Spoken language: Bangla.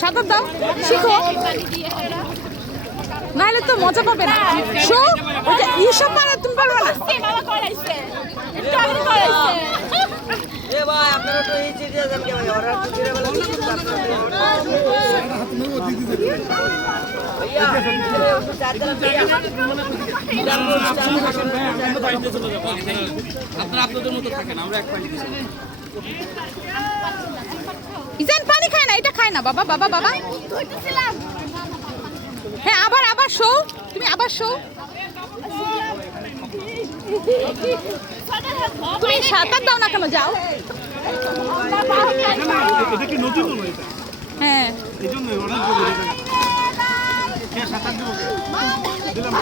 সাঁতার দাও, শিখো, নাহলে তো মজা পাবে না। শো এইসব পারে, তুমি পারবে না। আপনাদের মতো থাকেন, আমরা এক পানি দিচ্ছি। ইজান পানি খায় না, এটা খায় না বাবা, বাবা বাবা। হ্যাঁ, আবার আবার শো, তুমি আবার শো। তুমি সাঁতার দাও না কেন, যাও। এটা কি নতুন হলো এটা? হ্যাঁ, এই জন্য অনেক সাঁতার দিব দিলাম।